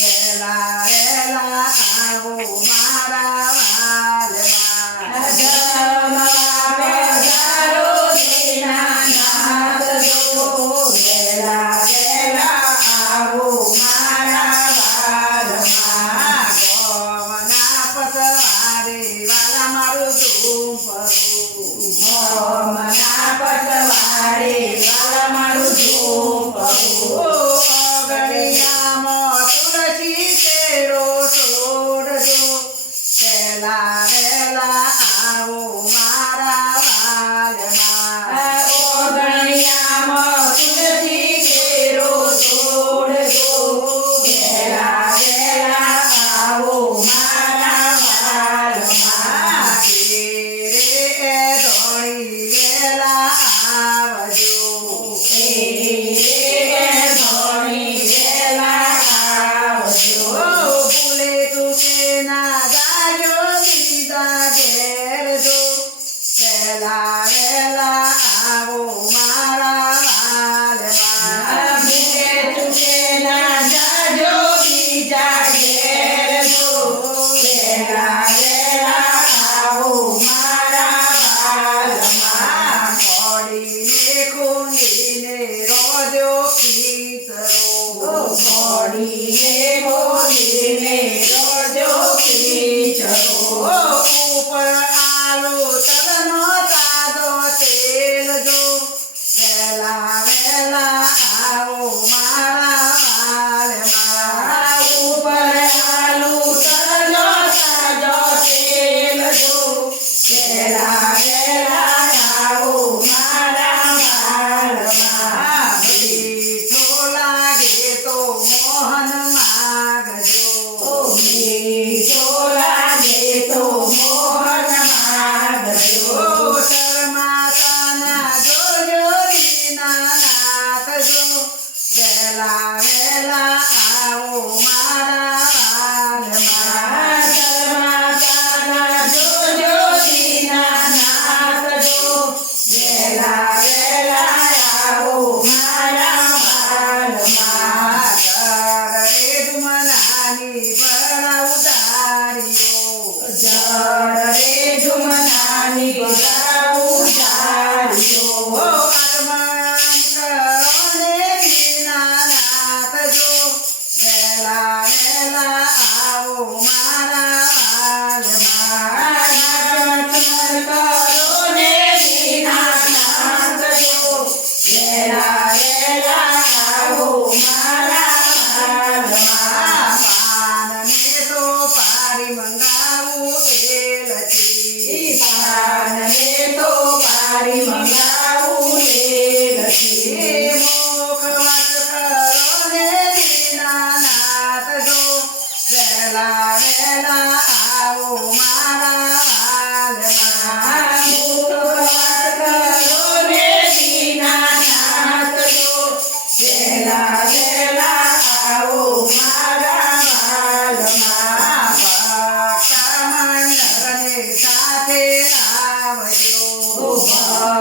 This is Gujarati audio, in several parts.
વેલા વેલા આવો મારા વાલમાં જમવા બેજારો દેના નાથ જો વેલા વેલા આવો મારા વાલમાં કોમના પસવારે વાલા મારું ધૂમ Amigos, તારી મંગાવું તે નથી મોખ નાથ જો વહેલા વહેલા આવો મારા વેલા વેલા આવો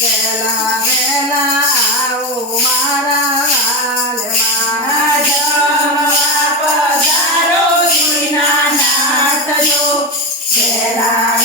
વેલા વેલા મારા વાલ મારા જમવા પધારો દીના નાથજો વેલા